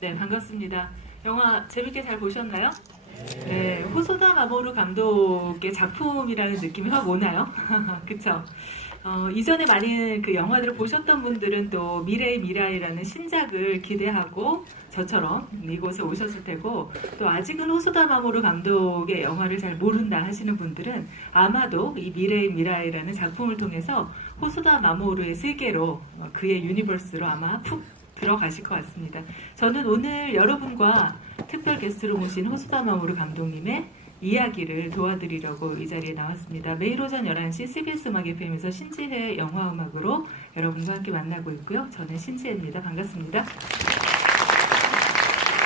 네, 반갑습니다. 영화 재밌게 잘 보셨나요? 네, 호소다 마모루 감독의 작품이라는 느낌이 확 오나요? 그쵸? 이전에 많은 그 영화들을 보셨던 분들은 또 미래의 미라이라는 신작을 기대하고 저처럼 이곳에 오셨을 테고, 또 아직은 호소다 마모루 감독의 영화를 잘 모른다 하시는 분들은 아마도 이 미래의 미라이라는 작품을 통해서 호소다 마모루의 세계로, 그의 유니버스로 아마 푹 들어가실 것 같습니다. 저는 오늘 여러분과 특별 게스트로 모신 호소다 마모루 감독님의 이야기를 도와드리려고 이 자리에 나왔습니다. 매일 오전 11시 CBS 음악 FM에서 신지혜 영화음악으로 여러분과 함께 만나고 있고요. 저는 신지혜입니다. 반갑습니다.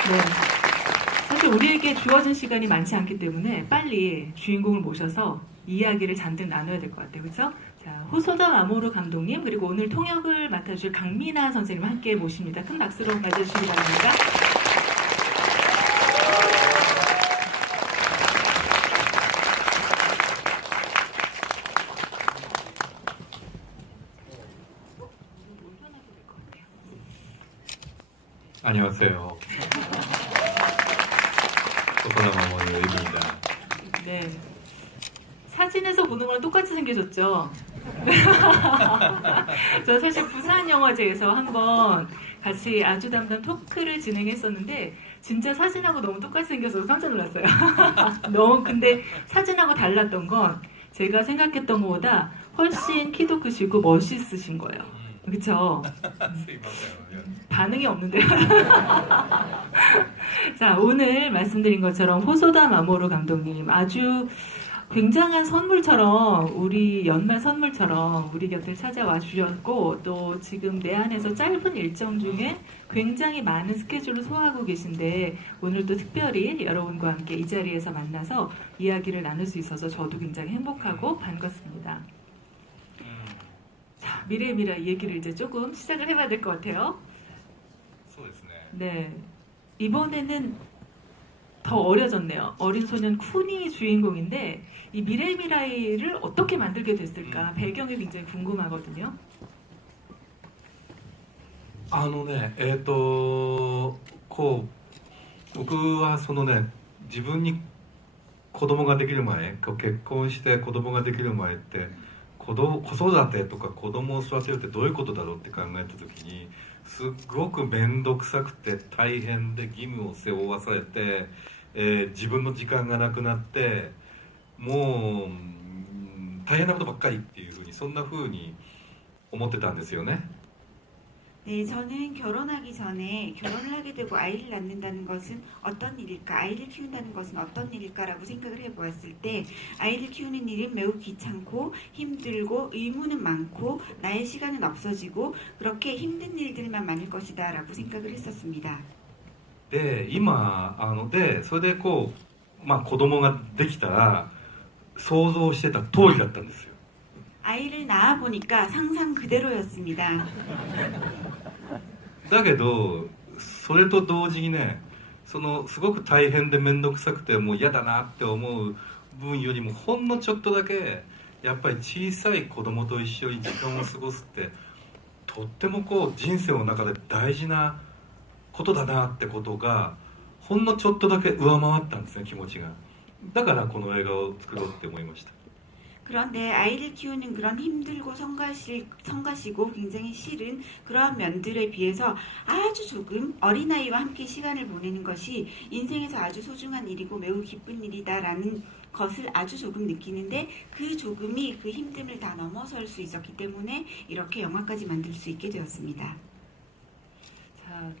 네, 사실 우리에게 주어진 시간이 많지 않기 때문에 빨리 주인공을 모셔서 이야기를 잔뜩 나눠야 될 것 같아요. 그렇죠? 자, 호소다 마모루 감독님, 그리고 오늘 통역을 맡아줄 강민아 선생님 함께 모십니다. 큰 박수로 맞아주시기 바랍니다. 안녕하세요. 호소다 마모루 입니다. 네, 사진에서 보는 거랑 똑같이 생기셨죠? 저 사실 부산영화제에서 한번 같이 아주 담담 토크를 진행했었는데 진짜 사진하고 너무 똑같이 생겨서 깜짝 놀랐어요. 너무 근데 사진하고 달랐던 건 제가 생각했던 것보다 훨씬 키도 크시고 멋있으신 거예요. 그쵸? 반응이 없는데요. 자, 오늘 말씀드린 것처럼 호소다 마모루 감독님 아주 굉장한 선물처럼, 우리 연말 선물처럼 우리 곁을 찾아와 주셨고, 또 지금 내 안에서 짧은 일정 중에 굉장히 많은 스케줄을 소화하고 계신데 오늘 또 특별히 여러분과 함께 이 자리에서 만나서 이야기를 나눌 수 있어서 저도 굉장히 행복하고 반갑습니다. 자, 미래의 미라 얘기를 이제 조금 시작을 해봐야 될 것 같아요. 네, 이번에는 더 어려졌네요. 어린 소년 쿤이 주인공인데 이 미래의 미라이를 어떻게 만들게 됐을까? 배경이 굉장히 궁금하거든요. 僕はそのね、自分に子供ができる前、結婚して子供ができる前って、子育てとか子供を育てるってどういうことだろうって考えた時に、すっごく面倒くさくて大変で義務を背負わされて、自分の時間がなくなって、もう大変なことばっかりっていうふうに、そんなふうに思ってたんですよね。 네, 저는 결혼하기 전에 결혼을 하게 되고 아이를 낳는다는 것은 어떤 일일까, 아이를 키운다는 것은 어떤 일일까라고 생각을 해보았을 때 아이를 키우는 일은 매우 귀찮고 힘들고 의무는 많고 나의 시간은 없어지고 그렇게 힘든 일들만 많을 것이다 라고 생각을 했었습니다. で今それで子供ができたら想像してた通りだったんですよ。 아이를 낳아보니까 상상 그대로였습니다. だけどそれと同時にね、すごく大変で面倒くさくてもう嫌だなって思う分よりもほんのちょっとだけやっぱり小さい子供と一緒に時間を過ごすってとっても人生の中で大事なことだなってことがほんのちょっとだけ上回ったんですね、気持ちが。だからこの映画を作ろうって思いました。 그런데 아이를 키우는 그런 힘들고 성가시고 굉장히 싫은 그런 면들에 비해서 아주 조금 어린아이와 함께 시간을 보내는 것이 인생에서 아주 소중한 일이고 매우 기쁜 일이다라는 것을 아주 조금 느끼는데 그 조금이 그 힘듦을 다 넘어설 수 있었기 때문에 이렇게 영화까지 만들 수 있게 되었습니다. 자,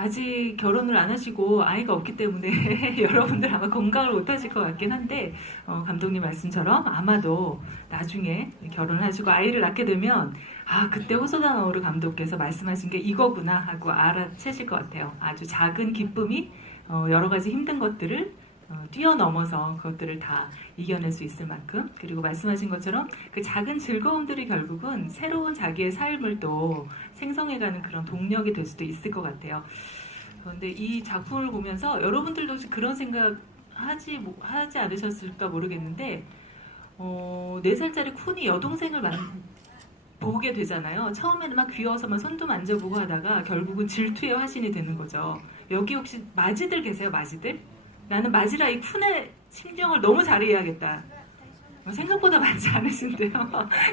아직 결혼을 안 하시고 아이가 없기 때문에 여러분들 아마 공감을 못 하실 것 같긴 한데, 감독님 말씀처럼 아마도 나중에 결혼을 하시고 아이를 낳게 되면 그때 호소다 마모루 감독께서 말씀하신 게 이거구나 하고 알아채실 것 같아요. 아주 작은 기쁨이 여러 가지 힘든 것들을 뛰어넘어서 그것들을 다 이겨낼 수 있을 만큼, 그리고 말씀하신 것처럼 그 작은 즐거움들이 결국은 새로운 자기의 삶을 또 생성해가는 그런 동력이 될 수도 있을 것 같아요. 그런데 이 작품을 보면서 여러분들도 혹시 그런 생각 하지 않으셨을까 모르겠는데, 4살짜리 쿤이 여동생을 보게 되잖아요. 처음에는 막 귀여워서 막 손도 만져보고 하다가 결국은 질투의 화신이 되는 거죠. 여기 혹시 마지들 계세요? 마지들? 나는 마지라 이 쿤의 심정을 너무 잘 이해하겠다. 생각보다 많지 않으신데요.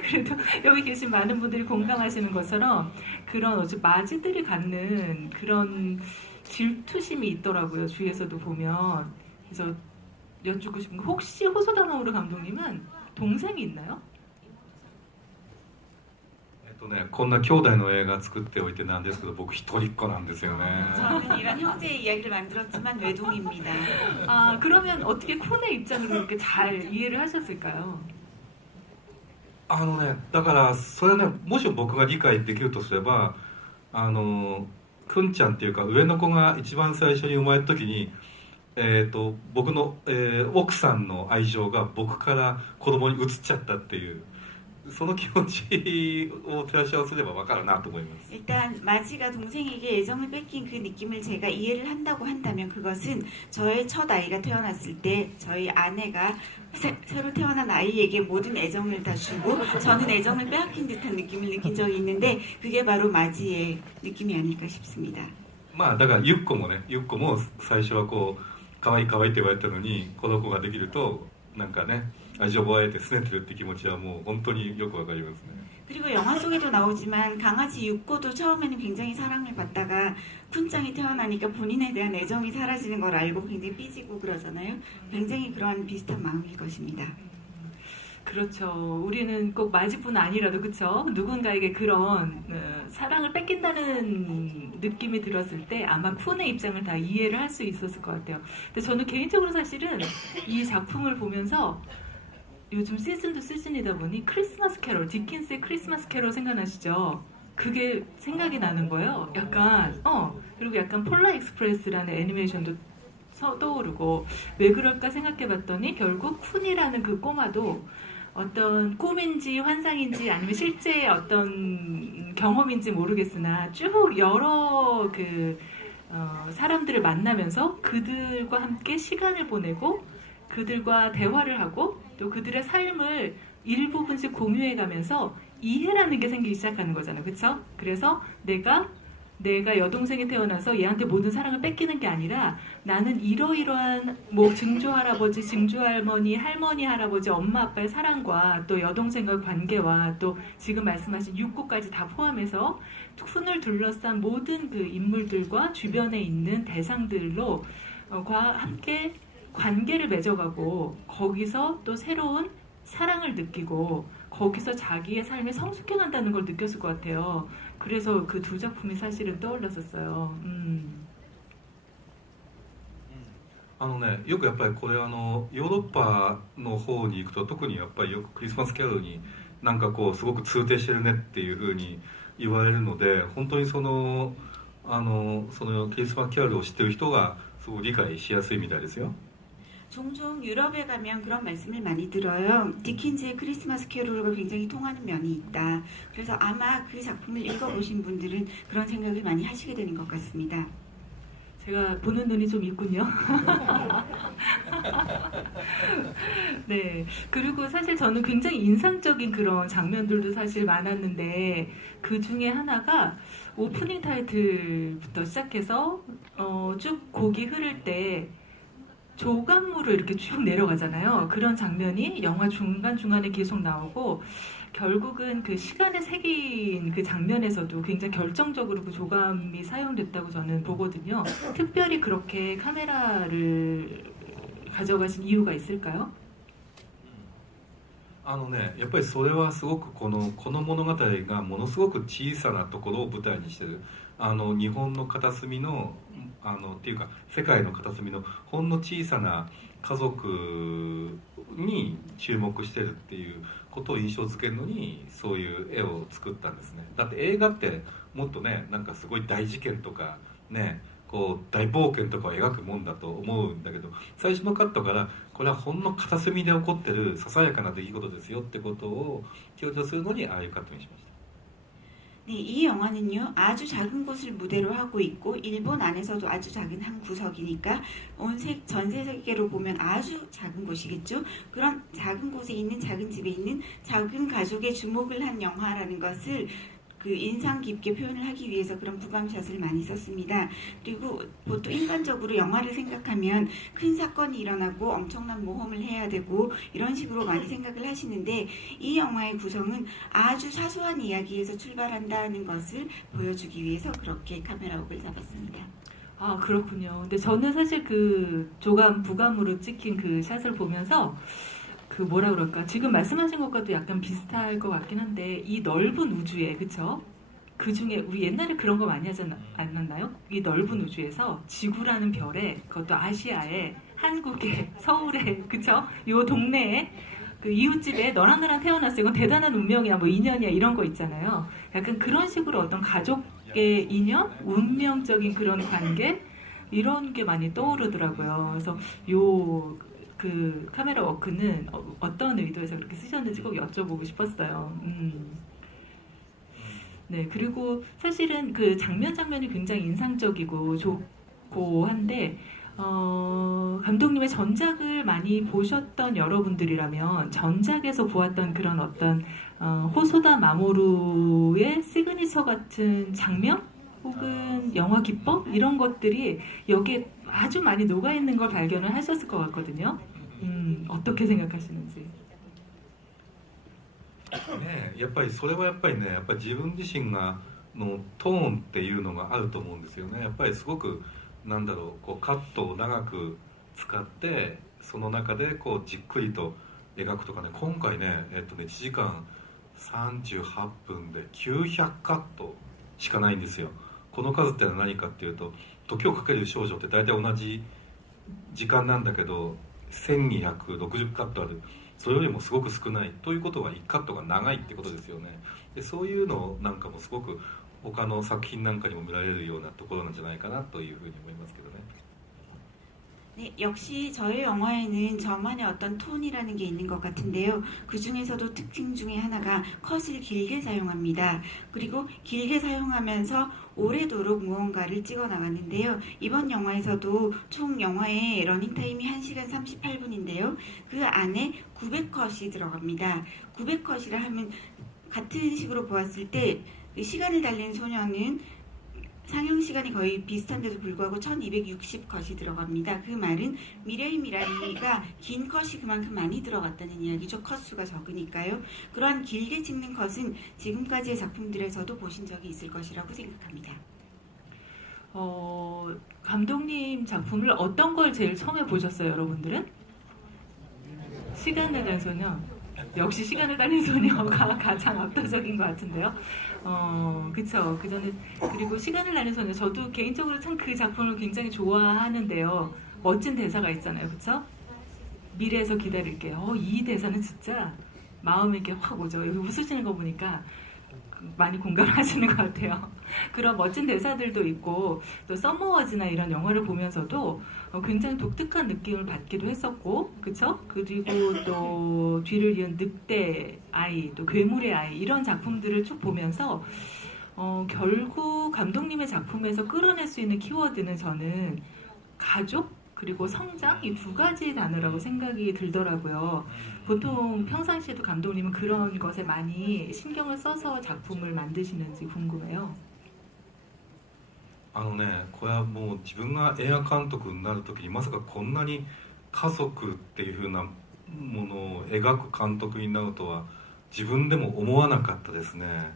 그래도 여기 계신 많은 분들이 공감하시는 것처럼 그런 어째 마지들이 갖는 그런 질투심이 있더라고요. 주위에서도 보면. 그래서 여쭙고 싶은 거 혹시 호소다 마모루 감독님은 동생이 있나요? こんな兄弟の映画作っておいてなんですけど僕一人っ子なんですよね 저는 이런 형제의 이야기를 만들었지만 외동입니다. 아 그러면 어떻게 쿤의 입장을 그렇게 잘 이해를 하셨을까요? だからそれねもし僕が理解できるとすればくんちゃんっていうか上の子が一番最初に生まれた時に僕の、奥さんの愛情が僕から子供に移っちゃったっていうその気持ちを照らし合わせれば分かるなと思います 일단 마지가 동생에게 애정을 뺏긴 그 느낌을 제가 이해를 한다고 한다면 그것은 저의 첫 아이가 태어났을 때 저희 아내가 새로 태어난 아이에게 모든 애정을 다 주고 저는 애정을 빼앗긴 듯한 느낌을 느낀 적이 있는데 그게 바로 마지의 느낌이 아닐까 싶습니다. まあだからゆっこも最初はこう可愛い可愛いって言われたのにこの子ができるとなんかね愛情を覚えて拗ねてるって気持ちはもう本当によくわかりますね 그리고 영화 속에도 나오지만 강아지 육고도 처음에는 굉장히 사랑을 받다가 쿤짱이 태어나니까 본인에 대한 애정이 사라지는 걸 알고 굉장히 삐지고 그러잖아요. 굉장히 그런 비슷한 마음일 것입니다. 그렇죠. 우리는 꼭 마지뿐 아니라도 그렇죠. 누군가에게 그런 사랑을 뺏긴다는 느낌이 들었을 때 아마 쿤의 입장을 다 이해를 할 수 있었을 것 같아요. 근데 저는 개인적으로 사실은 이 작품을 보면서 요즘 시즌도 시즌이다 보니 크리스마스 캐롤, 디킨스의 크리스마스 캐롤 생각나시죠? 그게 생각이 나는 거예요. 약간 그리고 약간 폴라 익스프레스라는 애니메이션도 떠오르고 왜 그럴까 생각해봤더니 결국 쿤이라는 그 꼬마도 어떤 꿈인지 환상인지 아니면 실제 어떤 경험인지 모르겠으나 쭉 여러 사람들을 만나면서 그들과 함께 시간을 보내고 그들과 대화를 하고 또 그들의 삶을 일부분씩 공유해가면서 이해라는 게 생기기 시작하는 거잖아요. 그렇죠? 그래서 내가 여동생이 태어나서 얘한테 모든 사랑을 뺏기는 게 아니라 나는 이러이러한 증조 할아버지, 증조 할머니, 할머니, 할아버지, 엄마 아빠의 사랑과 또 여동생과 관계와 또 지금 말씀하신 육고까지 다 포함해서 쿤을 둘러싼 모든 그 인물들과 주변에 있는 대상들로 함께 관계를 맺어가고 거기서 또 새로운 사랑을 느끼고 거기서 자기의 삶에 성숙해간다는 걸 느꼈을 것 같아요. 그래서 그 두 작품이 사실은 떠올랐었어요. よくやっぱりこれヨーロッパの方に行くと特にやっぱりよくクリスマスキャロルになんかこうすごく通底してるねっていう風に言われるので本当にそのクリスマスキャロルを知ってる人がすごく理解しやすいみたいですよ。 종종 유럽에 가면 그런 말씀을 많이 들어요. 디킨즈의 크리스마스 캐롤과 굉장히 통하는 면이 있다. 그래서 아마 그 작품을 읽어보신 분들은 그런 생각을 많이 하시게 되는 것 같습니다. 제가 보는 눈이 좀 있군요. 네. 그리고 사실 저는 굉장히 인상적인 그런 장면들도 사실 많았는데 그 중에 하나가 오프닝 타이틀부터 시작해서 쭉 곡이 흐를 때 조각물을 이렇게 쭉 내려가잖아요. 그런 장면이 영화 중간중간에 계속 나오고 결국은 그 시간에 새긴 그 장면에서도 굉장히 결정적으로 그 조감이 사용됐다고 저는 보거든요. 특별히 그렇게 카메라를 가져가신 이유가 있을까요? やっぱりそれはすごくこの物語がものすごく小さなところを舞台にしてる日本の片隅のっていうか世界の片隅のほんの小さな家族に注目してるっていうことを印象づけるのにそういう絵を作ったんですね。だって映画ってもっとねなんかすごい大事件とかねこう大冒険とかを描くもんだと思うんだけど最初のカットからこれはほんの片隅で起こってるささやかな出来事ですよってことを強調するのにああいうカットにしました。 네, 이 영화는요, 아주 작은 곳을 무대로 하고 있고, 일본 안에서도 아주 작은 한 구석이니까, 전 세계로 보면 아주 작은 곳이겠죠? 그런 작은 곳에 있는 작은 집에 있는 작은 가족의 주목을 한 영화라는 것을 그 인상 깊게 표현을 하기 위해서 그런 부감샷을 많이 썼습니다. 그리고 보통 일반적으로 영화를 생각하면 큰 사건이 일어나고 엄청난 모험을 해야 되고 이런 식으로 많이 생각을 하시는데 이 영화의 구성은 아주 사소한 이야기에서 출발한다는 것을 보여주기 위해서 그렇게 카메라웍을 잡았습니다. 아, 그렇군요. 근데 저는 사실 그 조감, 부감으로 찍힌 그 샷을 보면서 그 뭐라 그럴까 지금 말씀하신 것과도 약간 비슷할 것 같긴 한데 이 넓은 우주에 그쵸? 그 중에 우리 옛날에 그런 거 많이 하지 않았나요? 이 넓은 우주에서 지구라는 별에 그것도 아시아에 한국에 서울에 그쵸? 요 동네에 그 이웃집에 너랑 나랑 태어났어 이건 대단한 운명이야 뭐 인연이야 이런 거 있잖아요. 약간 그런 식으로 어떤 가족의 인연, 운명적인 그런 관계 이런 게 많이 떠오르더라고요. 그래서 요 그 카메라 워크는 어떤 의도에서 그렇게 쓰셨는지 꼭 여쭤보고 싶었어요. 네, 그리고 사실은 그 장면이 굉장히 인상적이고 좋고 한데, 감독님의 전작을 많이 보셨던 여러분들이라면 전작에서 보았던 그런 어떤 호소다 마모루의 시그니처 같은 장면? 혹은 영화 기법? 이런 것들이 여기에 아주 많이 녹아있는 걸 발견을 하셨을 것 같거든요. 어떻게 생각하시는지. ね、やっぱりそれはやっぱりね、やっぱり自分自身がのトーンっていうのがあると思うんですよね。やっぱりすごくなんだろう、こうカットを長く使ってその中でこうじっくりと描くとかね、今回ね、1時間38分で900カットしかないんですよ。この数ってのは何かっていうと、時をかける少女って大体同じ時間なんだけど1260カットある。それよりもすごく少ないということは1カットが長いってことですよね。でそういうのなんかもすごく他の作品なんかにも見られるようなところなんじゃないかなというふうに思いますけどね。 네, 역시 저희 영화에는 저만의 어떤 톤이라는 게 있는 것 같은데요. 그 중에서도 특징 중에 하나가 컷을 길게 사용합니다. 그리고 길게 사용하면서 오래도록 무언가를 찍어 나갔는데요. 이번 영화에서도 총 영화의 러닝타임이 1시간 38분인데요. 그 안에 900컷이 들어갑니다. 900컷이라 하면 같은 식으로 보았을 때 시간을 달린 소녀는 상영 시간이 거의 비슷한데도 불구하고 1260컷이 들어갑니다. 그 말은 미래의 미라리가 긴 컷이 그만큼 많이 들어갔다는 이야기죠. 컷 수가 적으니까요. 그러한 길게 찍는 컷은 지금까지의 작품들에서도 보신 적이 있을 것이라고 생각합니다. 감독님 작품을 어떤 걸 제일 처음에 보셨어요, 여러분들은? 시간을 달린 소녀. 역시 시간을 달린 소녀가 가장 압도적인 것 같은데요. 그쵸. 그 전에, 그리고 시간을 달린 소녀. 저도 개인적으로 참 그 작품을 굉장히 좋아하는데요. 멋진 대사가 있잖아요. 그쵸? 미래에서 기다릴게요. 이 대사는 진짜 마음에 이렇게 확 오죠. 여기 웃으시는 거 보니까 많이 공감하시는 것 같아요. 그런 멋진 대사들도 있고, 또 서머워즈나 이런 영화를 보면서도 굉장히 독특한 느낌을 받기도 했었고, 그쵸? 그리고 또 뒤를 이은 늑대 아이, 또 괴물의 아이 이런 작품들을 쭉 보면서 결국 감독님의 작품에서 끌어낼 수 있는 키워드는 저는 가족 그리고 성장 이 두 가지 단어라고 생각이 들더라고요. 보통 평상시에도 감독님은 그런 것에 많이 신경을 써서 작품을 만드시는지 궁금해요. これはもう自分が映画監督になる時にまさかこんなに家族っていう風なものを描く監督になるとは自分でも思わなかったですね。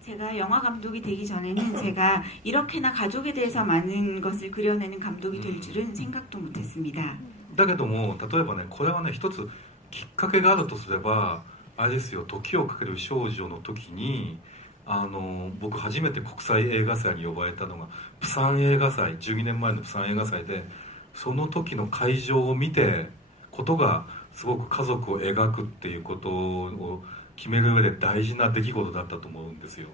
제가 영화 감독이 되기 전에는 제가 이렇게나 가족에 대해서 많은 것을 그려내는 감독이 될 줄은 생각도 못했습니다. だけども例えばね、これはね一つきっかけがあるとすればあれですよ、時をかける少女の時に僕初めて国際映画祭に呼ばれたのがプサン映画祭、12年前のプサン映画祭で、その時の会場を見てことがすごく家族を描くっていうことを決める上で大事な出来事だったと思うんですよ。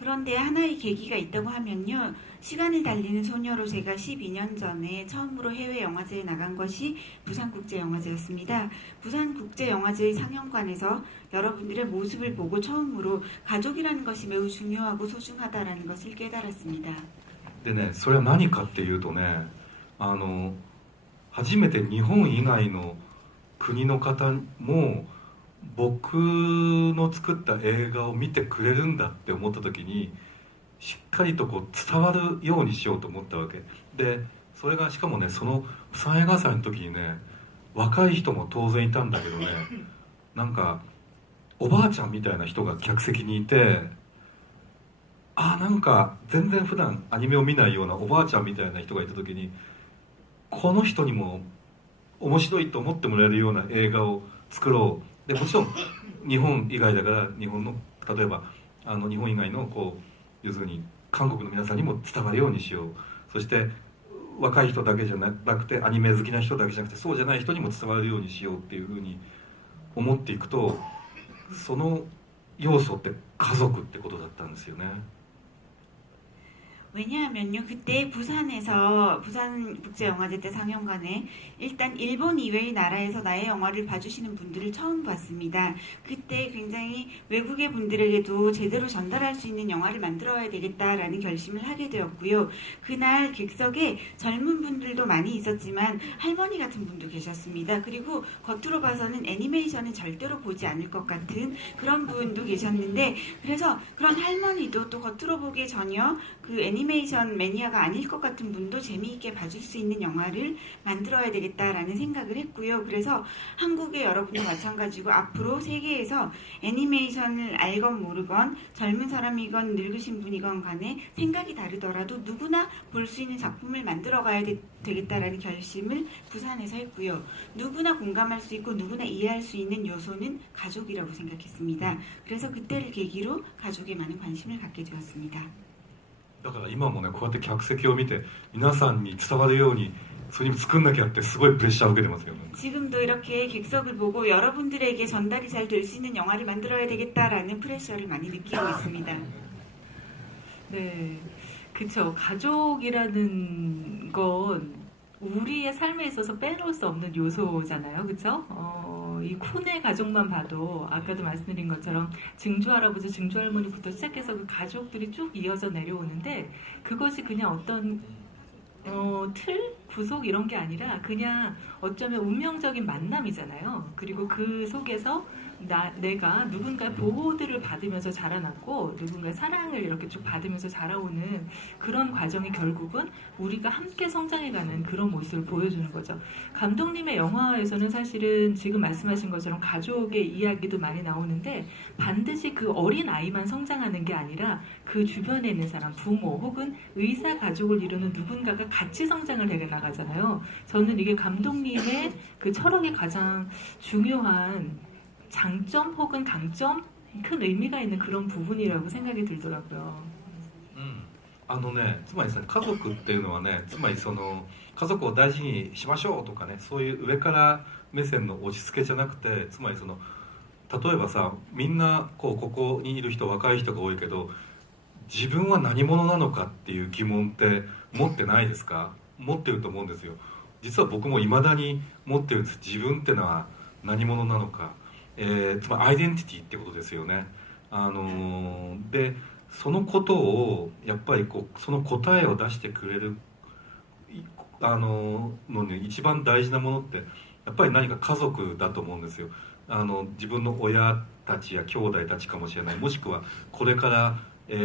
그런데 하나의 계기가 있다고 하면요. 시간을 달리는 소녀로 제가 12년 전에 처음으로 해외 영화제에 나간 것이 부산국제영화제였습니다. 부산국제영화제의 상영관에서 여러분들의 모습을 보고 처음으로 가족이라는 것이 매우 중요하고 소중하다라는 것을 깨달았습니다. でね、それは何かっていうとね、初めて日本以外の国の方も僕の作った映画を見てくれるんだって思った時に、しっかりとこう伝わるようにしようと思ったわけで、それがしかもね、その釜山映画祭の時にね、若い人も当然いたんだけどね、なんかおばあちゃんみたいな人が客席にいて、なんか全然普段アニメを見ないようなおばあちゃんみたいな人がいた時に、この人にも面白いと思ってもらえるような映画を作ろう。でもちろん日本以外だから、日本の例えば日本以外のこう要するに韓国の皆さんにも伝わるようにしよう。そして若い人だけじゃなくて、アニメ好きな人だけじゃなくて、そうじゃない人にも伝わるようにしようっていうふうに思っていくと、その要素って家族ってことだったんですよね。 왜냐하면요, 그때 부산에서 부산국제영화제 때 상영관에 일단 일본 이외의 나라에서 나의 영화를 봐주시는 분들을 처음 봤습니다. 그때 굉장히 외국의 분들에게도 제대로 전달할 수 있는 영화를 만들어야 되겠다라는 결심을 하게 되었고요. 그날 객석에 젊은 분들도 많이 있었지만 할머니 같은 분도 계셨습니다. 그리고 겉으로 봐서는 애니메이션은 절대로 보지 않을 것 같은 그런 분도 계셨는데, 그래서 그런 할머니도 또 겉으로 보기에 전혀 그 애니메이션 매니아가 아닐 것 같은 분도 재미있게 봐줄 수 있는 영화를 만들어야 되겠다라는 생각을 했고요. 그래서 한국의 여러분도 마찬가지고 앞으로 세계에서 애니메이션을 알건 모르건 젊은 사람이건 늙으신 분이건 간에 생각이 다르더라도 누구나 볼 수 있는 작품을 만들어가야 되겠다라는 결심을 부산에서 했고요. 누구나 공감할 수 있고 누구나 이해할 수 있는 요소는 가족이라고 생각했습니다. 그래서 그때를 계기로 가족에 많은 관심을 갖게 되었습니다. だから今もね、こうやって客席を見て皆さんに伝わるようにそれに作んなきゃってすごいプレッシャーを受けてますよね。 지금도 이렇게 객석을 보고 여러분들에게 전달이 잘 될 수 있는 영화를 만들어야 되겠다라는 프레셔를 많이 느끼고 있습니다. 네, 그쵸. 가족이라는 건 우리의 삶에 있어서 빼놓을 수 없는 요소잖아요. 그쵸? 이 쿤의 가족만 봐도 아까도 말씀드린 것처럼 증조할아버지, 증조할머니부터 시작해서 그 가족들이 쭉 이어져 내려오는데, 그것이 그냥 어떤 틀? 구속 이런 게 아니라 그냥 어쩌면 운명적인 만남이잖아요. 그리고 그 속에서 내가 누군가의 보호들을 받으면서 자라났고 누군가의 사랑을 이렇게 쭉 받으면서 자라오는 그런 과정이 결국은 우리가 함께 성장해가는 그런 모습을 보여주는 거죠. 감독님의 영화에서는 사실은 지금 말씀하신 것처럼 가족의 이야기도 많이 나오는데, 반드시 그 어린 아이만 성장하는 게 아니라 그 주변에 있는 사람, 부모 혹은 의사 가족을 이루는 누군가가 같이 성장을 해 나가잖아요. 저는 이게 감독님의 그 철학의 가장 중요한 장점 혹은 강점, 큰 의미가 있는 그런 부분이라고 생각이 들더라고요. ね、つまりさ、家族っていうのはね、つまりその家族を大事にしましょうとかね、そういう上から目線の押し付けじゃなくて、つまりその例えばさ、みんなここにいる人、若い人が多いけど、自分は何者なのかっていう疑問って持ってないですか？持ってると思うんですよ。実は僕も未だに持ってるんです。自分ってのは何者なのか、つまりアイデンティティってことですよね。でそのことをやっぱりその答えを出してくれる一番大事なものってやっぱり何か家族だと思うんですよ。自分の親たちや兄弟たちかもしれない、もしくはこれから、出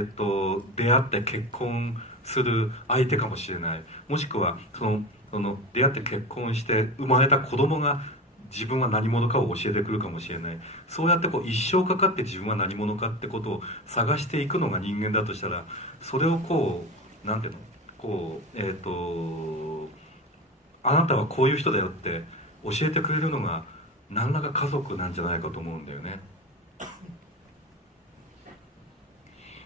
会って結婚する相手かもしれない、もしくはその出会って結婚して生まれた子供が自分は何者かを教えてくるかもしれない。そうやって一生かかって自分は何者かってことを探していくのが人間だとしたら、それをなんていうの、あなたはこういう人だよって教えてくれるのが何らか家族なんじゃないかと思うんだよね。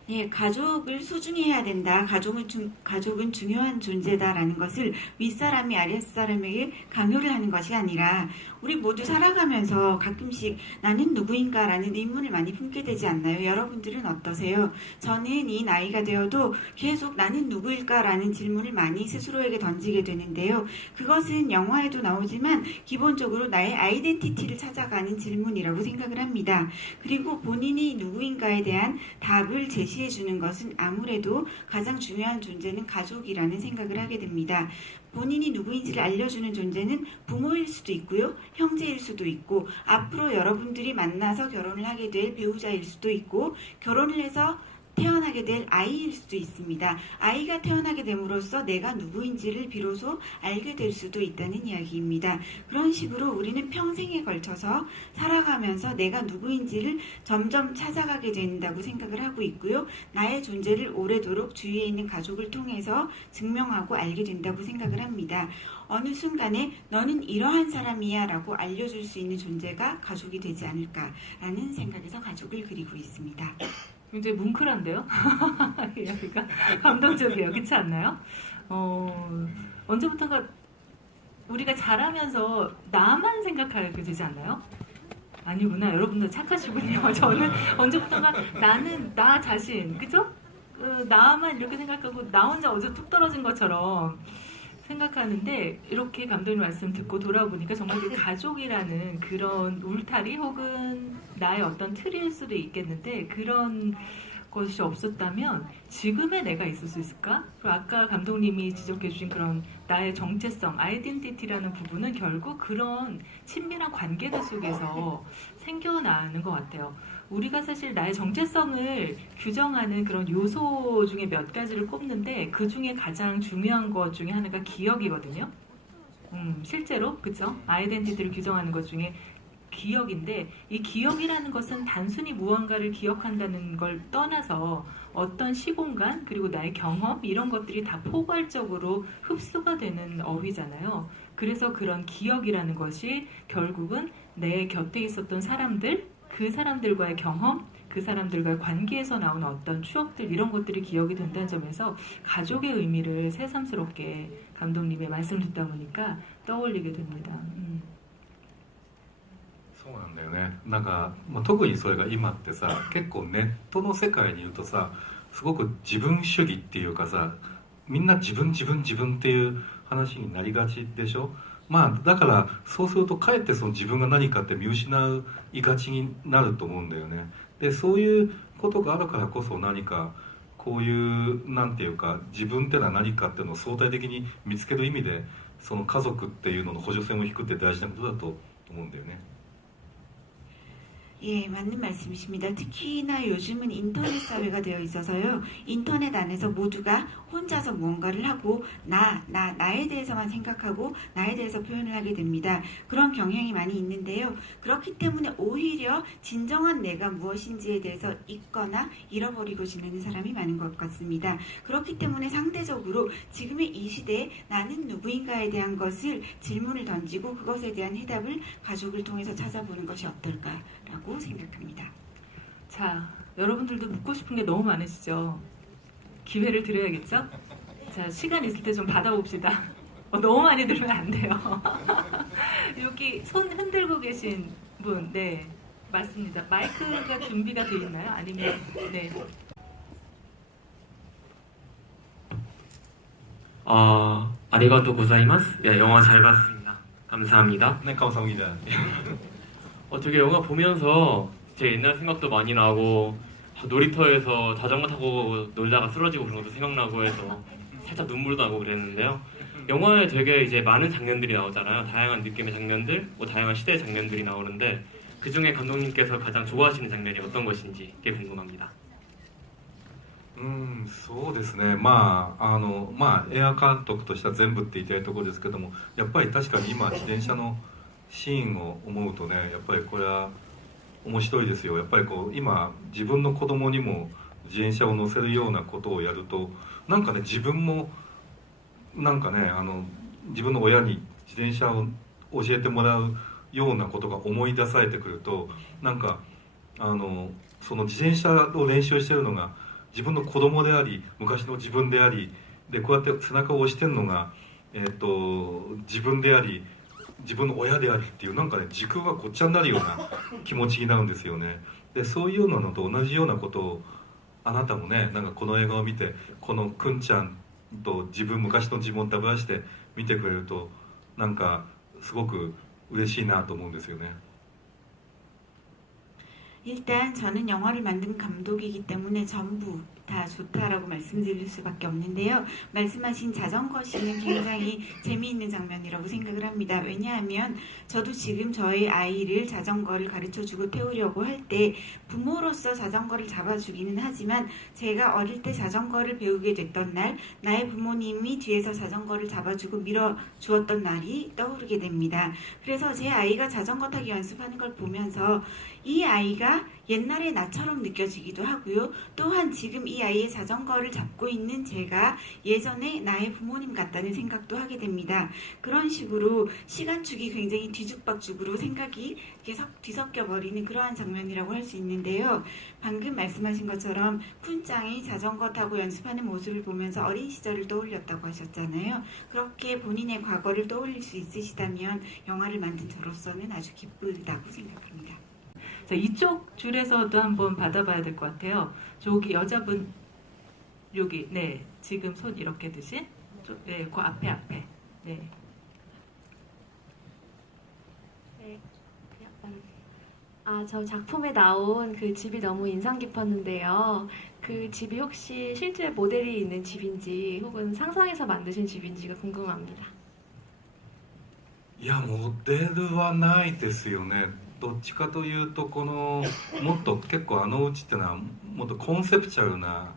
예, 가족을 소중히 해야 된다. 가족은 중요한 존재다라는 것을 윗사람이 아랫사람에게 강요를 하는 것이 아니라 우리 모두 살아가면서 가끔씩 나는 누구인가라는 의문을 많이 품게 되지 않나요? 여러분들은 어떠세요? 저는 이 나이가 되어도 계속 나는 누구일까라는 질문을 많이 스스로에게 던지게 되는데요. 그것은 영화에도 나오지만 기본적으로 나의 아이덴티티를 찾아가는 질문이라고 생각을 합니다. 그리고 본인이 누구인가에 대한 답을 제시해 주는 것은 아무래도 가장 중요한 존재는 가족이라는 생각을 하게 됩니다. 본인이 누구인지를 알려주는 존재는 부모일 수도 있고요, 형제일 수도 있고, 앞으로 여러분들이 만나서 결혼을 하게 될 배우자일 수도 있고, 결혼을 해서 태어나게 될 아이일 수도 있습니다. 아이가 태어나게 됨으로써 내가 누구인지를 비로소 알게 될 수도 있다는 이야기입니다. 그런 식으로 우리는 평생에 걸쳐서 살아가면서 내가 누구인지를 점점 찾아가게 된다고 생각을 하고 있고요. 나의 존재를 오래도록 주위에 있는 가족을 통해서 증명하고 알게 된다고 생각을 합니다. 어느 순간에 너는 이러한 사람이야 라고 알려줄 수 있는 존재가 가족이 되지 않을까라는 생각에서 가족을 그리고 있습니다. 굉장히 뭉클한데요? 이야기가 감동적이에요. 그렇지 않나요? 언제부턴가 우리가 자라면서 나만 생각하게 되지 않나요? 아니구나. 여러분들 착하시군요. 저는 언제부턴가 나는 나 자신, 그죠? 나만 이렇게 생각하고 나 혼자 어제 뚝 떨어진 것처럼 생각하는데, 이렇게 감독님 말씀 듣고 돌아보니까 정말 그 가족이라는 그런 울타리 혹은 나의 어떤 틀일 수도 있겠는데, 그런 것이 없었다면 지금의 내가 있을 수 있을까? 그리고 아까 감독님이 지적해 주신 그런 나의 정체성, 아이덴티티라는 부분은 결국 그런 친밀한 관계들 속에서 생겨나는 것 같아요. 우리가 사실 나의 정체성을 규정하는 그런 요소 중에 몇 가지를 꼽는데, 그 중에 가장 중요한 것 중에 하나가 기억이거든요. 실제로 그죠? 아이덴티티를 규정하는 것 중에 기억인데, 이 기억이라는 것은 단순히 무언가를 기억한다는 걸 떠나서 어떤 시공간 그리고 나의 경험 이런 것들이 다 포괄적으로 흡수가 되는 어휘잖아요. 그래서 그런 기억이라는 것이 결국은 내 곁에 있었던 사람들, 그 사람들과의 경험, 그 사람들과의 관계에서 나오는 어떤 추억들, 이런 것들이 기억이 된다는 점에서 가족의 의미를 새삼스럽게 감독님의 말씀을 듣다 보니까 떠올리게 됩니다. そうなんだよね。なんか、特にそれが今ってさ、結構ネットの世界にいるとさ、すごく自分主義っていうかさ、みんな自分っていう話になりがちでしょ。だからそうするとかえってその自分が何かって見失いがちになると思うんだよね。でそういうことがあるからこそ、何かこういうなんていうか、自分ってのは何かっていうのを相対的に見つける意味で、その家族っていうのの補助線を引くって大事なことだと思うんだよね。 예, 맞는 말씀이십니다. 특히나 요즘은 인터넷 사회가 되어 있어서요. 인터넷 안에서 모두가 혼자서 무언가를 하고 나에 대해서만 생각하고 나에 대해서 표현을 하게 됩니다. 그런 경향이 많이 있는데요. 그렇기 때문에 오히려 진정한 내가 무엇인지에 대해서 잊거나 잃어버리고 지내는 사람이 많은 것 같습니다. 그렇기 때문에 상대적으로 지금의 이 시대에 나는 누구인가에 대한 것을 질문을 던지고 그것에 대한 해답을 가족을 통해서 찾아보는 것이 어떨까라고 생각합니다. 자, 여러분들도 묻고 싶은 게 너무 많으시죠? 기회를 드려야겠죠? 자, 시간 있을 때 좀 받아봅시다. 너무 많이 들으면 안 돼요. 여기 손 흔들고 계신 분, 네, 맞습니다. 마이크가 준비가 돼 있나요? 아니면, 네. 아리가또 고자이마스. 네, 영화 잘 봤습니다. 감사합니다. 네, 감사합니다. 되게 영화 보면서 제 옛날 생각도 많이 나고, 놀이터에서 자전거 타고 놀다가 쓰러지고 그런 것도 생각나고 해서 살짝 눈물도 나고 그랬는데요. 영화에 되게 이제 많은 장면들이 나오잖아요. 다양한 느낌의 장면들, 다양한 시대의 장면들이 나오는데, 그 중에 감독님께서 가장 좋아하시는 장면이 어떤 것인지 꽤 궁금합니다. そうですね。映画監督としては全部って言いたいところですけども、やっぱり確かに今自転車のシーンを思うとね、やっぱりこれは面白いですよ。やっぱり今自分の子供にも自転車を乗せるようなことをやると、なんかね、自分もなんかね、自分の親に自転車を教えてもらうようなことが思い出されてくると、なんかその自転車を練習してるのが自分の子供であり昔の自分でありでこうやって背中を押してるのが、自分であり自分の親でありっていうなんかね時空がごっちゃになるような気持ちになるんですよね。でそういうようなのと同じようなことをあなたもねなんかこの映画を見てこのくんちゃんと昔の自分をダブらして見てくれるとなんかすごく嬉しいなと思うんですよね。 일단 저는 영화를 만든 감독이기 때문에 전부 다 좋다라고 말씀드릴 수밖에 없는데요. 말씀하신 자전거 씬은 굉장히 재미있는 장면이라고 생각을 합니다. 왜냐하면 저도 지금 저의 아이를 자전거를 가르쳐주고 태우려고 할 때 부모로서 자전거를 잡아주기는 하지만 제가 어릴 때 자전거를 배우게 됐던 날 나의 부모님이 뒤에서 자전거를 잡아주고 밀어주었던 날이 떠오르게 됩니다. 그래서 제 아이가 자전거 타기 연습하는 걸 보면서 이 아이가 옛날의 나처럼 느껴지기도 하고요. 또한 지금 이 아이의 자전거를 잡고 있는 제가 예전에 나의 부모님 같다는 생각도 하게 됩니다. 그런 식으로 시간축이 굉장히 뒤죽박죽으로 생각이 계속 뒤섞여 버리는 그러한 장면이라고 할 수 있는데요. 방금 말씀하신 것처럼 쿤짱이 자전거 타고 연습하는 모습을 보면서 어린 시절을 떠올렸다고 하셨잖아요. 그렇게 본인의 과거를 떠올릴 수 있으시다면 영화를 만든 저로서는 아주 기쁘다고 생각합니다. 자, 이쪽 줄에서도 한번 받아봐야 될 것 같아요. 저기 여자분 여기 네 지금 손 이렇게 드신 네, 그 앞에 네. 네, 약간 저 작품에 나온 그 집이 너무 인상 깊었는데요. 그 집이 혹시 실제 모델이 있는 집인지 혹은 상상해서 만드신 집인지가 궁금합니다. いやモデルはないですよね。どっちかというとこのもっと結構あのうちってのはもっとコンセプチュアルな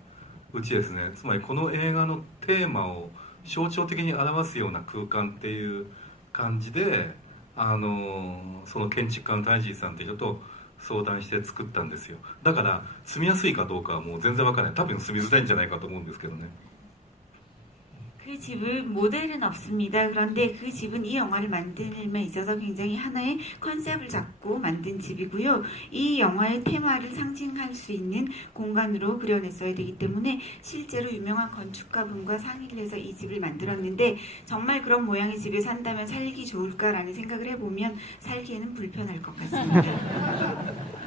うちですね。つまりこの映画のテーマを象徴的に表すような空間っていう感じでその建築家のタイジーさんって人と相談して作ったんですよ。だから住みやすいかどうかはもう全然わからない。多分住みづらいんじゃないかと思うんですけどね。 그 집은 모델은 없습니다. 그런데 그 집은 이 영화를 만드는 데 있어서 굉장히 하나의 컨셉을 잡고 만든 집이고요. 이 영화의 테마를 상징할 수 있는 공간으로 그려냈어야 되기 때문에 실제로 유명한 건축가분과 상의를 해서 이 집을 만들었는데 정말 그런 모양의 집에 산다면 살기 좋을까라는 생각을 해보면 살기에는 불편할 것 같습니다.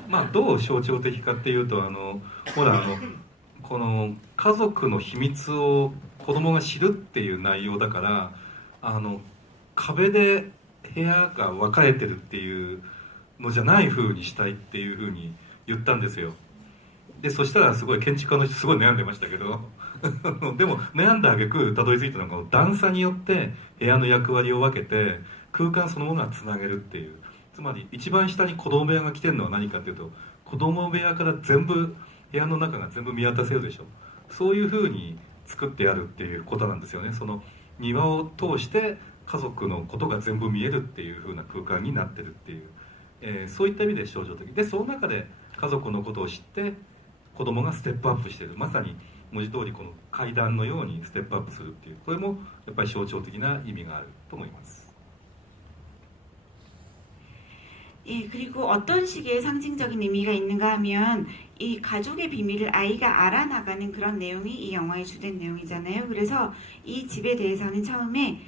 まあどう象徴的かっていうとほらこの家族の秘密を子供が知るっていう内容だから壁で部屋が分かれてるっていうのじゃない風にしたいっていう風に言ったんですよ。でそしたらすごい建築家の人すごい悩んでましたけどでも悩んだ挙句たどり着いたのが段差によって部屋の役割を分けて空間そのものがつなげるっていう。つまり一番下に子供部屋が来てるのは何かっていうと子供部屋から全部部屋の中が全部見渡せるでしょ。そういう風に作ってやるっていうことなんですよね。その庭を通して家族のことが全部見えるっていう風な空間になってるっていう、そういった意味で象徴的でその中で家族のことを知って子供がステップアップしてるまさに文字通りこの階段のようにステップアップするっていうこれもやっぱり象徴的な意味があると思います。 예, 그리고 어떤 식의 상징적인 의미가 있는가 하면 이 가족의 비밀을 아이가 알아나가는 그런 내용이 이 영화의 주된 내용이잖아요. 그래서 이 집에 대해서는 처음에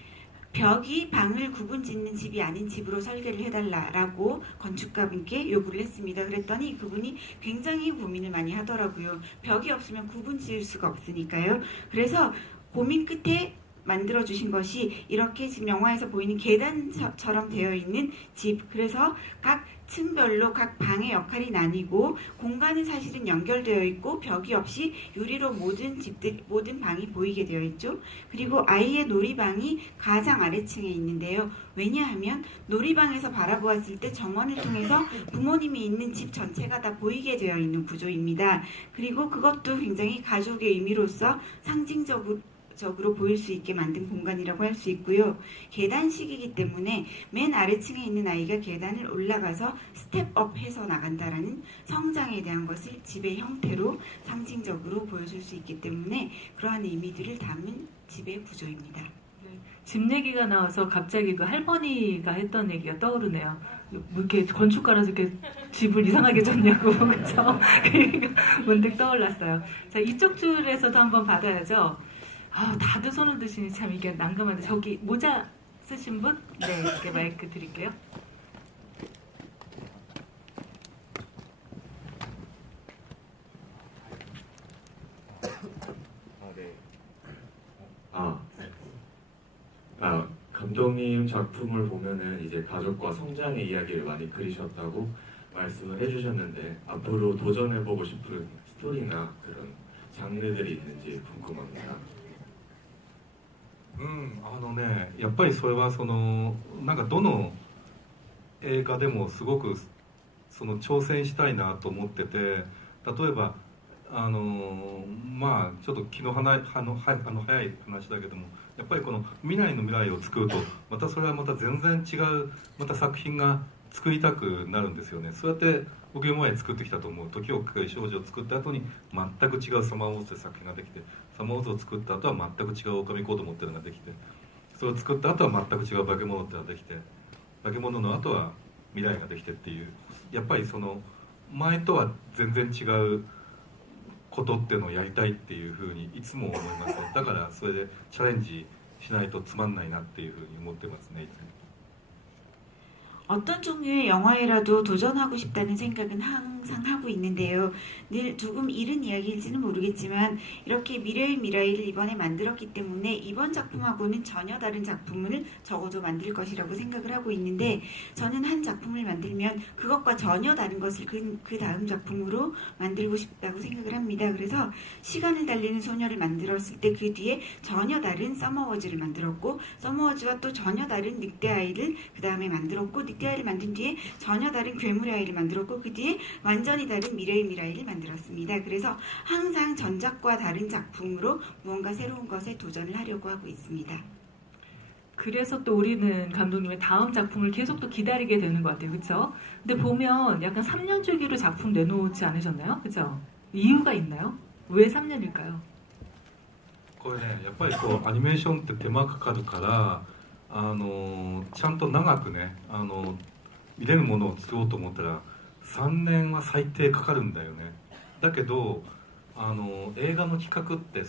벽이 방을 구분 짓는 집이 아닌 집으로 설계를 해달라라고 건축가분께 요구를 했습니다. 그랬더니 그분이 굉장히 고민을 많이 하더라고요. 벽이 없으면 구분 지을 수가 없으니까요. 그래서 고민 끝에 만들어주신 것이 이렇게 지금 영화에서 보이는 계단처럼 되어 있는 집. 그래서 각 층별로 각 방의 역할이 나뉘고 공간은 사실은 연결되어 있고 벽이 없이 유리로 모든 방이 보이게 되어 있죠. 그리고 아이의 놀이방이 가장 아래층에 있는데요. 왜냐하면 놀이방에서 바라보았을 때 정원을 통해서 부모님이 있는 집 전체가 다 보이게 되어 있는 구조입니다. 그리고 그것도 굉장히 가족의 의미로서 상징적으로 보일 수 있게 만든 공간이라고 할 수 있고요. 계단식이기 때문에 맨 아래층에 있는 아이가 계단을 올라가서 스텝업해서 나간다라는 성장에 대한 것을 집의 형태로 상징적으로 보여줄 수 있기 때문에 그러한 의미들을 담은 집의 구조입니다. 집 얘기가 나와서 갑자기 그 할머니가 했던 얘기가 떠오르네요. 뭐 이렇게 건축가라서 이렇게 집을 이상하게 졌냐고 그렇죠? 그러니까 문득 떠올랐어요. 자, 이쪽 줄에서도 한번 받아야죠. 아, 다들 손을 드시니 참 이게 난감한데 저기 모자 쓰신 분? 네, 이렇게 마이크 드릴게요. 아, 감독님 작품을 보면은 이제 가족과 성장의 이야기를 많이 그리셨다고 말씀을 해주셨는데 앞으로 도전해보고 싶은 스토리나 그런 장르들이 있는지 궁금합니다. やっぱりそれはなんかどの映画でもすごく挑戦したいなと思ってて、例えばまあちょっと気の早い話だけども、やっぱりこの未来の未来を作るとまたそれはまた全然違うまた作品が作りたくなるんですよね。そうやって僕今まで作ってきたと思う。時をかける少女を作った後に全く違うサマーウォーズという作品ができて、サマーウォーズを作った後は全く違う狼子供っていうのができて、それを作った後は全く違う化け物っていうのができて、化け物の後は未来ができてっていう、やっぱり前とは全然違うことっていうのをやりたいっていうふうにいつも思います。だからそれでチャレンジしないとつまんないなっていうふうに思ってますね、いつも。 어떤 종류의 영화에라도 도전하고 싶다는 생각은 항상 하고 있는데요. 늘 조금 이른 이야기일지는 모르겠지만 이렇게 미래의 미라이를 이번에 만들었기 때문에 이번 작품하고는 전혀 다른 작품을 적어도 만들 것이라고 생각을 하고 있는데, 저는 한 작품을 만들면 그것과 전혀 다른 것을 그 다음 작품으로 만들고 싶다고 생각을 합니다. 그래서 시간을 달리는 소녀를 만들었을 때 그 뒤에 전혀 다른 서머워즈를 만들었고, 서머워즈와 또 전혀 다른 늑대 아이를 그 다음에 만들었고, 늑대 아이를 만든 뒤에 전혀 다른 괴물의 아이를 만들었고, 그 뒤에 완전히 다른 미래의 미라이를 만들었습니다. 그래서 항상 전작과 다른 작품으로 무언가 새로운 것에 도전을 하려고 하고 있습니다. 그래서 또 우리는 감독님의 다음 작품을 계속 또 기다리게 되는 것 같아요, 그렇죠? 근데 보면 약간 3년 주기로 작품 내놓지 않으셨나요, 그렇죠? 이유가 있나요? 왜 3년일까요? これね、やっぱりアニメーションって手間かかるからちゃんと長くね見れるものを作ろうと思ったら3年は最低かかるんだよね。だけど映画の企画って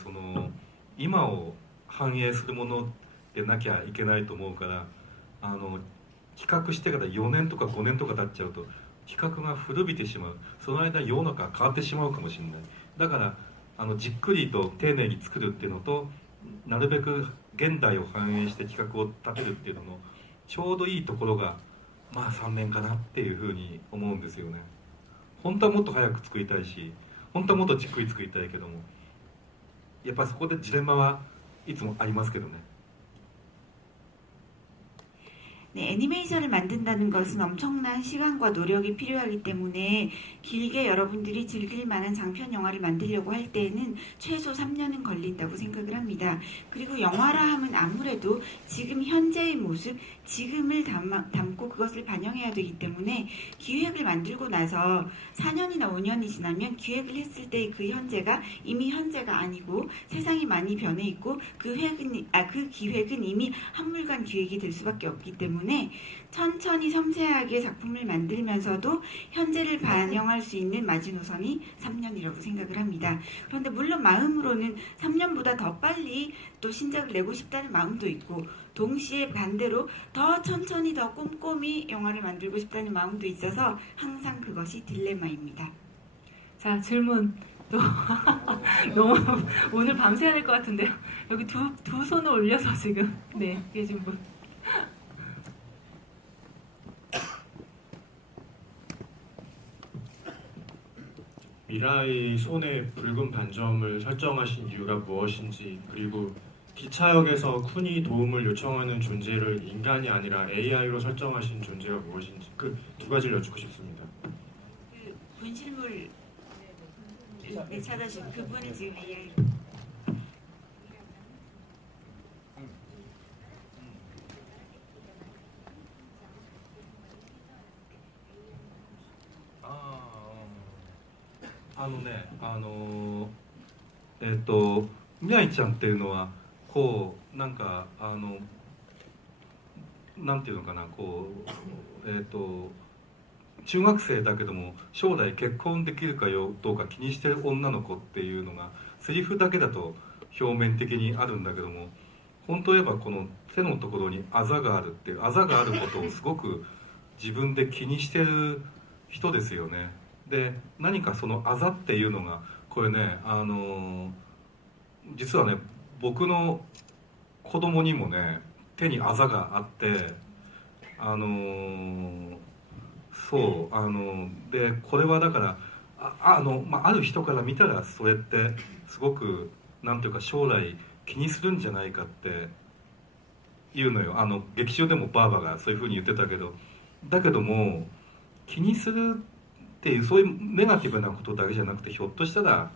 今を反映するものでなきゃいけないと思うから、企画してから4年とか5年とか経っちゃうと企画が古びてしまう。その間世の中が変わってしまうかもしれない。だからじっくりと丁寧に作るっていうのと、なるべく現代を反映して企画を立てるっていうののちょうどいいところがまあ3年かなっていうふうに思うんですよね。本当はもっと早く作りたいし、本当はもっとじっくり作りたいけども、やっぱりそこでジレンマはいつもありますけどね。 네, 애니메이션을 만든다는 것은 엄청난 시간과 노력이 필요하기 때문에 길게 여러분들이 즐길 만한 장편 영화를 만들려고 할 때에는 최소 3년은 걸린다고 생각을 합니다. 그리고 영화라 하면 아무래도 지금 현재의 모습, 지금을 담고 그것을 반영해야 되기 때문에 기획을 만들고 나서 4년이나 5년이 지나면 기획을 했을 때 그 현재가 이미 현재가 아니고 세상이 많이 변해 있고 그 기획은 이미 한물간 기획이 될 수밖에 없기 때문에 천천히 섬세하게 작품을 만들면서도 현재를 반영할 수 있는 마지노선이 3년이라고 생각을 합니다. 그런데 물론 마음으로는 3년보다 더 빨리 또 신작을 내고 싶다는 마음도 있고, 동시에 반대로 더 천천히 더 꼼꼼히 영화를 만들고 싶다는 마음도 있어서 항상 그것이 딜레마입니다. 자, 질문 또 너무 오늘 밤새야 될 것 같은데요. 여기 두 손을 올려서 지금 네 계신 분. 미라의 손에 붉은 반점을 설정하신 이유가 무엇인지, 그리고 기차역에서 쿤이 도움을 요청하는 존재를 인간이 아니라 AI로 설정하신 존재가 무엇인지, 그 두 가지를 여쭙고 싶습니다. 그 분실물 네, 찾아주신 그분이 지금 AI未来ちゃんっていうのはこうなんかなんていうのかなこう中学生だけども将来結婚できるかどうか気にしてる女の子っていうのがセリフだけだと表面的にあるんだけども、本当言えばこの手のところにあざがあるっていうあざがあることをすごく自分で気にしてる人ですよね。で何かそのあざっていうのがこれね実はね僕の子供にもね手にあざがあってそうでこれはだからある人から見たらそれってすごくなんていうか将来気にするんじゃないかって言うのよ。劇中でもバーバがそういうふうに言ってたけど、だけども気にするっていうそういうネガティブなことだけじゃなくて、ひょっとしたら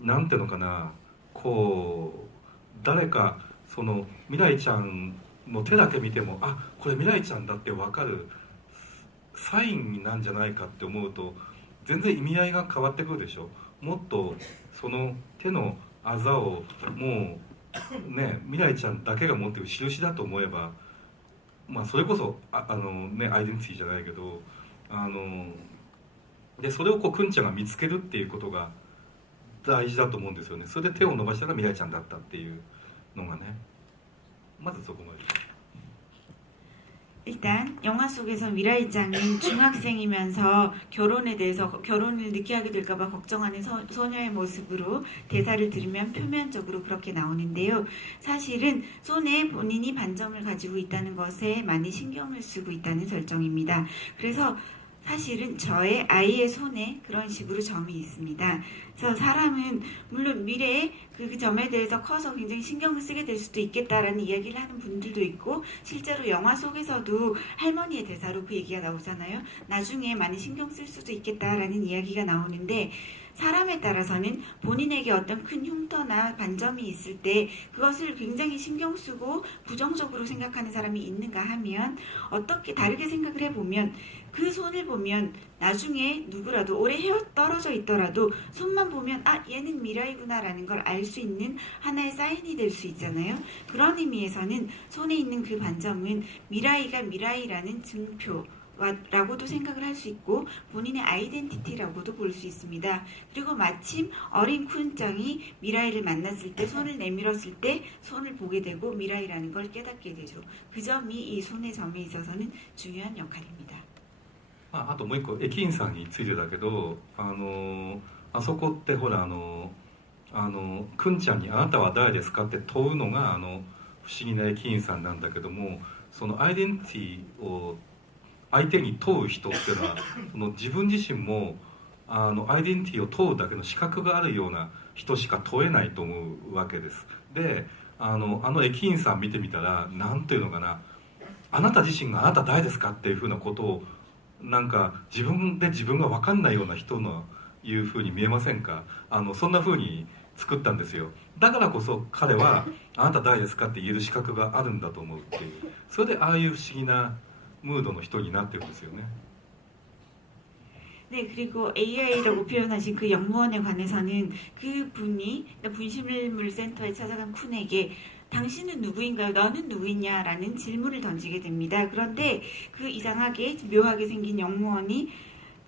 なんていうのかなこう誰かその未来ちゃんの手だけ見てもこれ未来ちゃんだって分かるサインなんじゃないかって思うと全然意味合いが変わってくるでしょ。もっとその手のあざをもうね未来ちゃんだけが持ってる印だと思えば、それこそアイデンティティじゃないけどでそれをくんちゃんが見つけるっていうことが大事だと思うんですよね。それで手を伸ばしたら未来ちゃんだったっていうのがね、まずそこまで。 일단 영화 속에서 미라이 짱은 중학생이면서 결혼을 늦게 하게 될까봐 걱정하는 소녀의 모습으로 대사를 들으면 표면적으로 그렇게 나오는데요. 사실은 손에 본인이 반점을 가지고 있다는 것에 많이 신경을 쓰고 있다는 설정입니다. 그래서 사실은 저의 아이의 손에 그런 식으로 점이 있습니다. 그래서 사람은 물론 미래에 그 점에 대해서 커서 굉장히 신경을 쓰게 될 수도 있겠다라는 이야기를 하는 분들도 있고, 실제로 영화 속에서도 할머니의 대사로 그 얘기가 나오잖아요. 나중에 많이 신경 쓸 수도 있겠다라는 이야기가 나오는데, 사람에 따라서는 본인에게 어떤 큰 흉터나 반점이 있을 때 그것을 굉장히 신경 쓰고 부정적으로 생각하는 사람이 있는가 하면, 어떻게 다르게 생각을 해보면 그 손을 보면 나중에 누구라도 오래 헤어 떨어져 있더라도 손만 보면 얘는 미라이구나 라는 걸 알 수 있는 하나의 사인이 될 수 있잖아요. 그런 의미에서는 손에 있는 그 반점은 미라이가 미라이라는 증표 라고도 생각을 할 수 있고, 본인의 아이덴티티라고도 볼 수 있습니다. 그리고 마침 어린 쿤짱이 미라이를 만났을 때, 손을 내밀었을 때 손을 보게 되고 미라이라는 걸 깨닫게 되죠. 그 점이 이 손의 점에 있어서는 중요한 역할입니다. あともう一個駅員さんについてだけどあそこってほらくんちゃんにあなたは誰ですかって問うのが不思議な駅員さんなんだけども、そのアイデンティティを相手に問う人っていうのはその自分自身もアイデンティティを問うだけの資格があるような人しか問えないと思うわけです。で駅員さん見てみたらなんていうのかな、あなた自身があなた誰ですかっていうふうなことをなんか自分で自分が分かんないような人のいうふうに見えませんか。そんなふうに作ったんですよ。だからこそ彼はあなた誰ですかって言える資格があるんだと思うっていう、それでああいう不思議なムードの人になってるんですよね。 네, 그리고 AI라고 표현하신 그 영무원에 관해서는 그 분이 분실물센터에 찾아간 쿤에게 당신은 누구인가요? 너는 누구냐? 라는 질문을 던지게 됩니다. 그런데 그 이상하게 묘하게 생긴 영무원이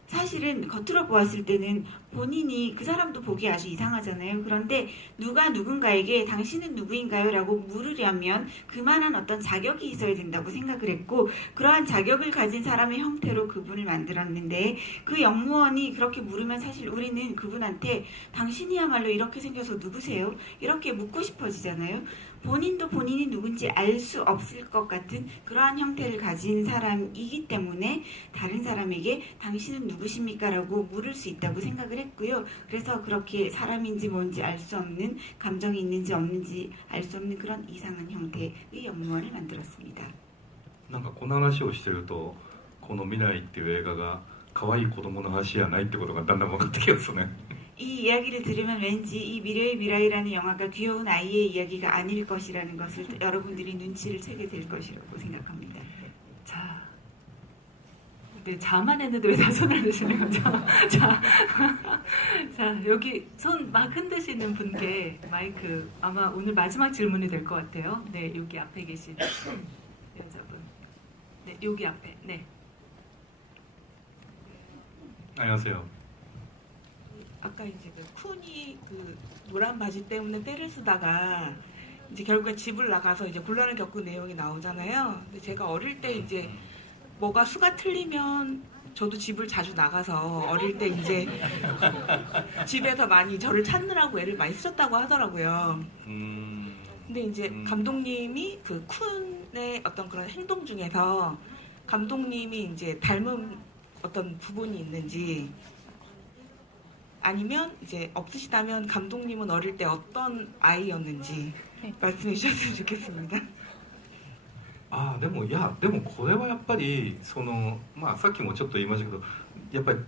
사실은 겉으로 보았을 때는 본인이 그 사람도 보기 아주 이상하잖아요. 그런데 누가 누군가에게 당신은 누구인가요? 라고 물으려면 그만한 어떤 자격이 있어야 된다고 생각을 했고, 그러한 자격을 가진 사람의 형태로 그분을 만들었는데, 그 영무원이 그렇게 물으면 사실 우리는 그분한테 당신이야말로 이렇게 생겨서 누구세요? 이렇게 묻고 싶어지잖아요. 본인도 본인이 누군지 알 수 없을 것 같은 그러한 형태를 가진 사람이기 때문에 다른 사람에게 당신은 누구십니까? 라고 물을 수 있다고 생각을 했고요. 그래서 그렇게 사람인지 뭔지 알 수 없는, 감정이 있는지 없는지 알 수 없는 그런 이상한 형태의 영무원을 만들었습니다. なんかこの話をしてるとこの未来っていう映画が可愛い子供の話じゃないってことがだんだん分かってきますね。 이 이야기를 들으면 왠지 이 미래의 미라이라는 영화가 귀여운 아이의 이야기가 아닐 것이라는 것을 여러분들이 눈치를 채게 될 것이라고 생각합니다. 자, 네, 자만 했는데 왜 다 손을 드시는 거죠? 자, 자, 여기 손 막 흔드시는 분께 마이크 아마 오늘 마지막 질문이 될 것 같아요. 네, 여기 앞에 계신 여자분. 네, 여기 앞에. 네. 안녕하세요. 아까 이제 그 쿤이 그 노란 바지 때문에 때를 쓰다가 이제 결국에 집을 나가서 이제 곤란을 겪은 내용이 나오잖아요. 근데 제가 어릴 때 이제 뭐가 수가 틀리면 저도 집을 자주 나가서 어릴 때 이제 집에서 많이 저를 찾느라고 애를 많이 쓰셨다고 하더라고요. 근데 이제 감독님이 그 쿤의 어떤 그런 행동 중에서 감독님이 이제 닮은 어떤 부분이 있는지 아니면 이제 없으시다면 감독님은 어릴 때 어떤 아이였는지 말씀해 주셨으면 좋겠습니다. でもこれはやっぱりそのまあさっきもちょっと言いましたけど、やっぱり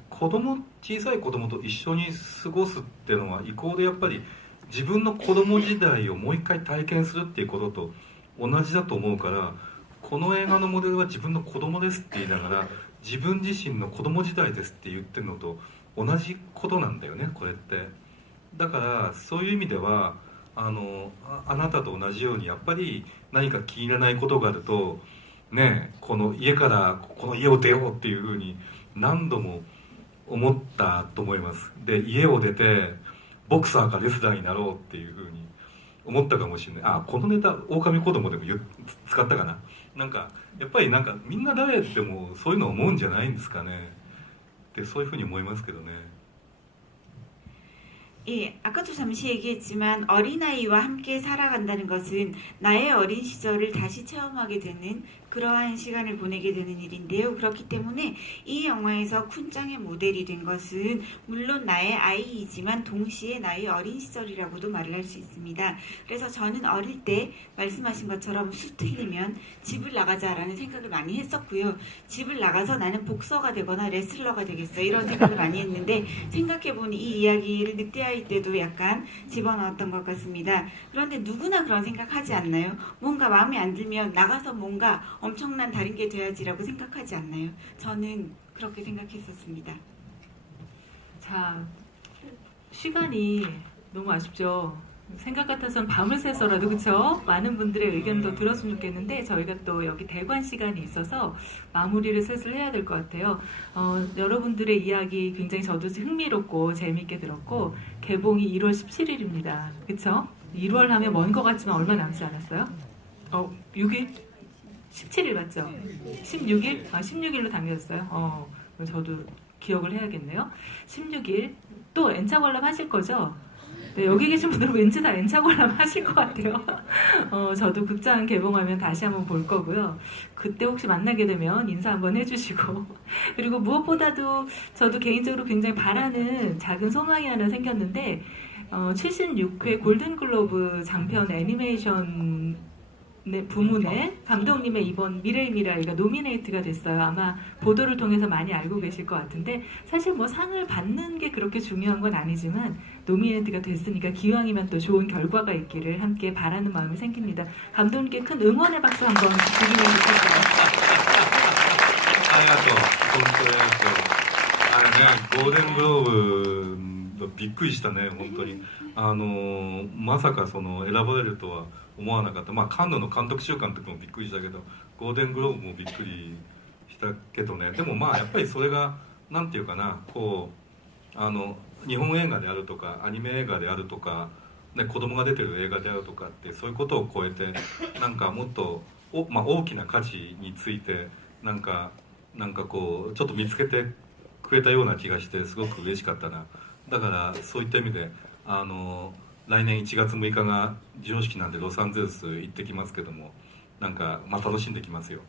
小さい子供と一緒に過ごすっていうのはイコールやっぱり自分の子供時代をもう一回体験するっていうことと同じだと思うから、この映画のモデルは自分の子供ですって言いながら自分自身の子供時代ですって言ってるのと同じことなんだよね、これって。だからそういう意味ではあなたと同じようにやっぱり何か気に入らないことがあるとね、この家からこの家を出ようっていうふうに何度も思ったと思います。で家を出てボクサーかレスラーになろうっていうふうに思ったかもしれない。このネタ狼子供でも使ったかな。なんかやっぱりなんかみんな誰でもそういうの思うんじゃないんですかねってそういうふうに思いますけどね。 예, 아까도 잠시 얘기했지만 어린아이와 함께 살아간다는 것은 나의 어린 시절을 다시 체험하게 되는 그러한 시간을 보내게 되는 일인데요. 그렇기 때문에 이 영화에서 쿤짱의 모델이 된 것은 물론 나의 아이이지만 동시에 나의 어린 시절이라고도 말을 할 수 있습니다. 그래서 저는 어릴 때 말씀하신 것처럼 수 틀리면 집을 나가자라는 생각을 많이 했었고요. 집을 나가서 나는 복서가 되거나 레슬러가 되겠어 이런 생각을 많이 했는데 생각해보니 이 이야기를 늑대아이 때도 약간 집어넣었던 것 같습니다. 그런데 누구나 그런 생각하지 않나요? 뭔가 마음에 안 들면 나가서 뭔가 엄청난 다른 게 돼야지라고 생각하지 않나요? 저는 그렇게 생각했었습니다. 자, 시간이 너무 아쉽죠. 생각 같아서는 밤을 새서라도 그쵸? 많은 분들의 의견도 들었으면 좋겠는데 저희가 또 여기 대관 시간이 있어서 마무리를 슬슬 해야 될 것 같아요. 여러분들의 이야기 굉장히 저도 흥미롭고 재미있게 들었고 개봉이 1월 17일입니다. 그쵸? 1월 하면 먼 것 같지만 얼마 남지 않았어요? 6일? 17일 맞죠? 16일? 16일로 당겨졌어요. 저도 기억을 해야겠네요. 16일 또 N차 관람 하실 거죠? 네, 여기 계신 분들은 왠지 다 N차 관람 하실 것 같아요. 저도 극장 개봉하면 다시 한번 볼 거고요. 그때 혹시 만나게 되면 인사 한번 해주시고 그리고 무엇보다도 저도 개인적으로 굉장히 바라는 작은 소망이 하나 생겼는데 76회 골든글로브 장편 애니메이션 부문에 감독님의 이번 미래의 미라이가 노미네이트가 됐어요. 아마 보도를 통해서 많이 알고 계실 것 같은데 사실 뭐 상을 받는 게 그렇게 중요한 건 아니지만 노미네이트가 됐으니까 기왕이면 또 좋은 결과가 있기를 함께 바라는 마음이 생깁니다. 감독님께 큰 응원의 박수 한번 드리면 좋겠습니다. ありがとう。本当にありがとう。ゴールデングローブびっくりしたね、本当に。まさかその選ばれるとは思わなかった。まあカンヌの監督週間の時もびっくりしたけど、ゴールデングローブもびっくりしたけどね。でもまあやっぱりそれがなんていうかな、こう日本映画であるとかアニメ映画であるとか、ね、子供が出てる映画であるとかってそういうことを超えてなんかもっと大きな価値についてなんかこうちょっと見つけてくれたような気がしてすごく嬉しかったな。だからそういった意味で来年1月6日が授賞式なんでロサンゼルス行ってきますけどもなんか楽しんできますよ。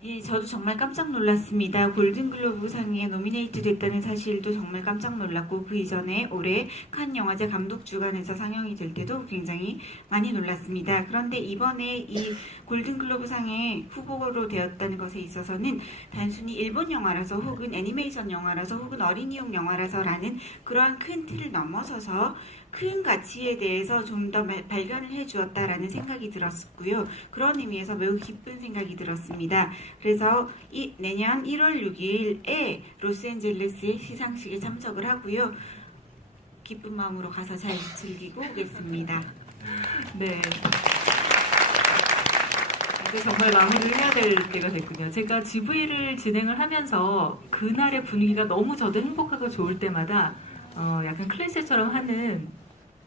예, 저도 정말 깜짝 놀랐습니다. 골든글로브 상에 노미네이트 됐다는 사실도 정말 깜짝 놀랐고 그 이전에 올해 칸 영화제 감독 주간에서 상영이 될 때도 굉장히 많이 놀랐습니다. 그런데 이번에 이 골든글로브 상에 후보로 되었다는 것에 있어서는 단순히 일본 영화라서 혹은 애니메이션 영화라서 혹은 어린이용 영화라서라는 그러한 큰 틀을 넘어서서 큰 가치에 대해서 좀 더 발견을 해주었다라는 생각이 들었고요. 그런 의미에서 매우 기쁜 생각이 들었습니다. 그래서 내년 1월 6일에 로스앤젤레스의 시상식에 참석을 하고요. 기쁜 마음으로 가서 잘 즐기고 오겠습니다. 네. 이제 정말 마무리를 해야 될 때가 됐군요. 제가 GV를 진행을 하면서 그날의 분위기가 너무 저도 행복하고 좋을 때마다 약간 클리셰처럼 하는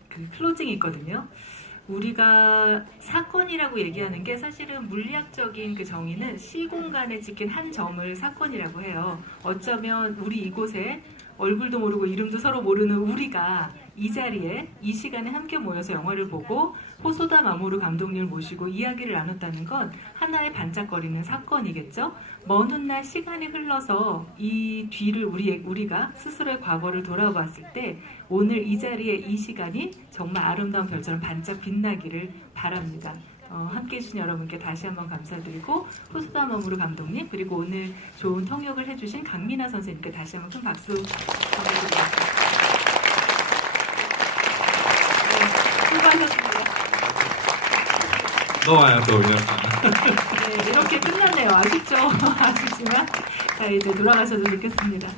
그 클로징이 있거든요. 우리가 사건이라고 얘기하는 게 사실은 물리학적인 그 정의는 시공간에 찍힌 한 점을 사건이라고 해요. 어쩌면 우리 이곳에 얼굴도 모르고 이름도 서로 모르는 우리가 이 자리에 이 시간에 함께 모여서 영화를 보고 호소다 마모루 감독님을 모시고 이야기를 나눴다는 건 하나의 반짝거리는 사건이겠죠. 먼 훗날 시간이 흘러서 이 뒤를 우리가 스스로의 과거를 돌아봤을 때 오늘 이 자리에 이 시간이 정말 아름다운 별처럼 반짝 빛나기를 바랍니다. 함께해 주신 여러분께 다시 한번 감사드리고 호소다 마모루 감독님 그리고 오늘 좋은 통역을 해주신 강민아 선생님께 다시 한번 큰 박수 부탁드립니다. 수고하셨습니다. どうもありがとう皆さん 네, 이렇게 끝났네요. 아쉽죠? 아쉽지만 자 이제 돌아가셔도 좋겠습니다.